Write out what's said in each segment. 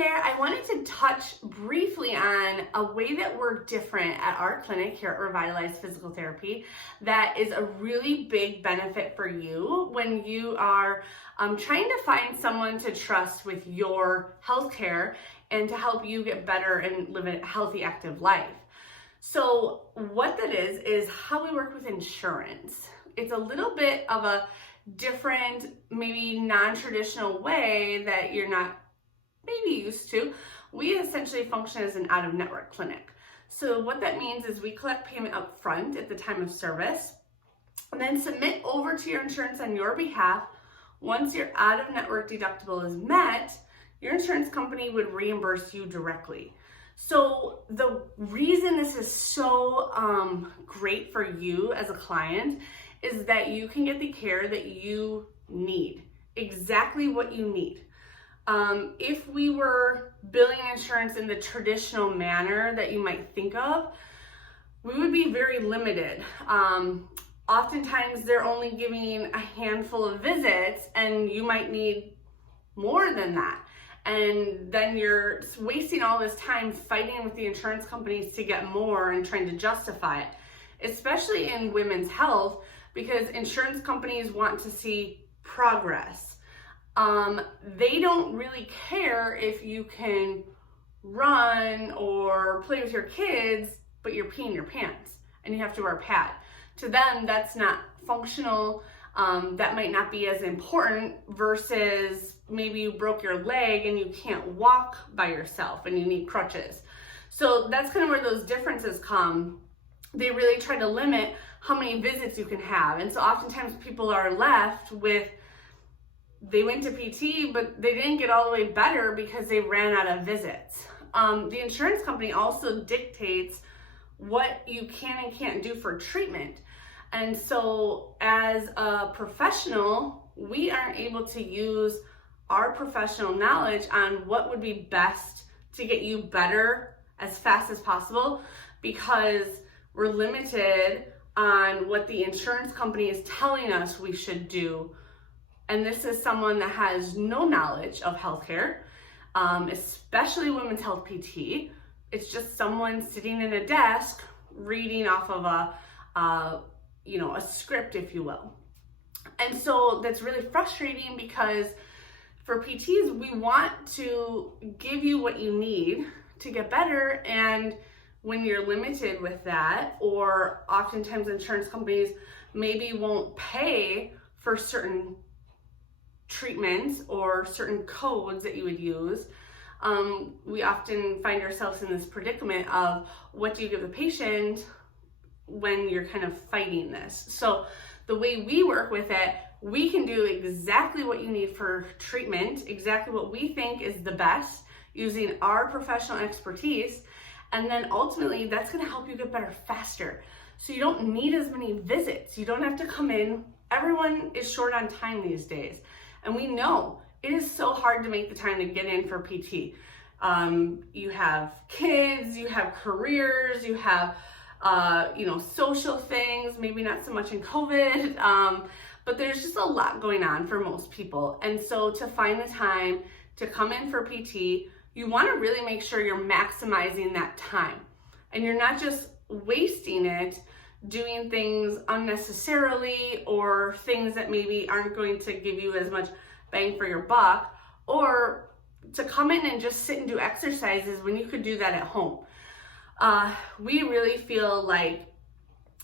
there, I wanted to touch briefly on a way that we're different at our clinic here at Revitalize Physical Therapy that is a really big benefit for you when you are trying to find someone to trust with your healthcare and to help you get better and live a healthy, active life. So what that is how we work with insurance. It's a little bit of a different, maybe non-traditional way that you're not maybe used to. We essentially function as an out-of-network clinic. So what that means is we collect payment up front at the time of service and then submit over to your insurance on your behalf. Once your out-of-network deductible is met, your insurance company would reimburse you directly. So the reason this is so great for you as a client is that you can get the care that you need, exactly what you need. If we were billing insurance in the traditional manner that you might think of, we would be very limited. Oftentimes they're only giving a handful of visits and you might need more than that. And then you're wasting all this time fighting with the insurance companies to get more and trying to justify it, especially in women's health, because insurance companies want to see progress. They don't really care if you can run or play with your kids, but you're peeing your pants and you have to wear a pad. To them, that's not functional. That might not be as important versus maybe you broke your leg and you can't walk by yourself and you need crutches. So that's kind of where those differences come. They really try to limit how many visits you can have. And so oftentimes people are left with, they went to PT, but they didn't get all the way better because they ran out of visits. The insurance company also dictates what you can and can't do for treatment. And so as a professional, we aren't able to use our professional knowledge on what would be best to get you better as fast as possible because we're limited on what the insurance company is telling us we should do. And this is someone that has no knowledge of healthcare, especially women's health PT. It's just someone sitting in a desk reading off of a script, if you will. And so that's really frustrating because for PTs, we want to give you what you need to get better. And when you're limited with that, or oftentimes insurance companies maybe won't pay for certain treatments or certain codes that you would use, we often find ourselves in this predicament of what do you give the patient when you're kind of fighting this. So the way we work with it, we can do exactly what you need for treatment, exactly what we think is the best using our professional expertise. And then ultimately that's going to help you get better faster. So you don't need as many visits. You don't have to come in. Everyone is short on time these days. And we know it is so hard to make the time to get in for PT. You have kids, you have careers, you have social things, maybe not so much in COVID, but there's just a lot going on for most people. And so to find the time to come in for PT, you want to really make sure you're maximizing that time and you're not just wasting it doing things unnecessarily or things that maybe aren't going to give you as much bang for your buck, or to come in and just sit and do exercises when you could do that at home. We really feel like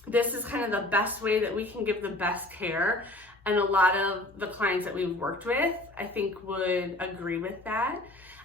this is kind of the best way that we can give the best care. And a lot of the clients that we've worked with, I think, would agree with that.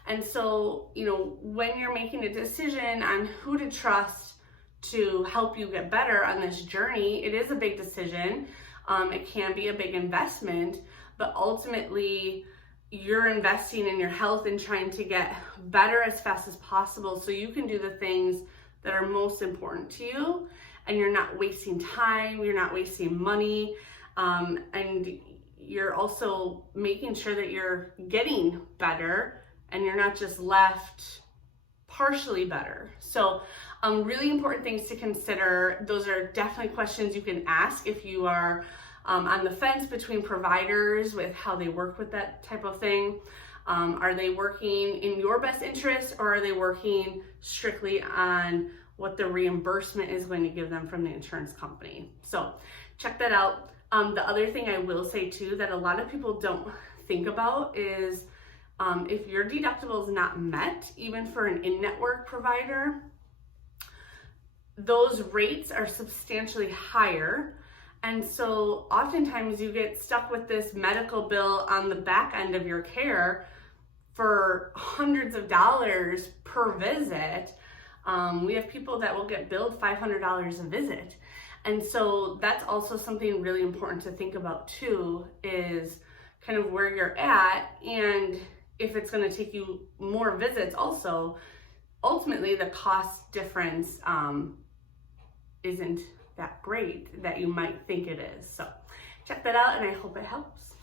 And so, when you're making a decision on who to trust to help you get better on this journey, it is a big decision. It can be a big investment, but ultimately you're investing in your health and trying to get better as fast as possible so you can do the things that are most important to you, and you're not wasting time, you're not wasting money, and you're also making sure that you're getting better and you're not just left partially better. So really important things to consider. Those are definitely questions you can ask if you are on the fence between providers with how they work with that type of thing. Are they working in your best interest, or are they working strictly on what the reimbursement is going to give them from the insurance company? So check that out. The other thing I will say too that a lot of people don't think about is if your deductible is not met, even for an in-network provider, those rates are substantially higher. And so oftentimes you get stuck with this medical bill on the back end of your care for hundreds of dollars per visit. We have people that will get billed $500 a visit. And so that's also something really important to think about too, is kind of where you're at, and if it's going to take you more visits also, ultimately the cost difference isn't that great that you might think it is. So check that out, and I hope it helps.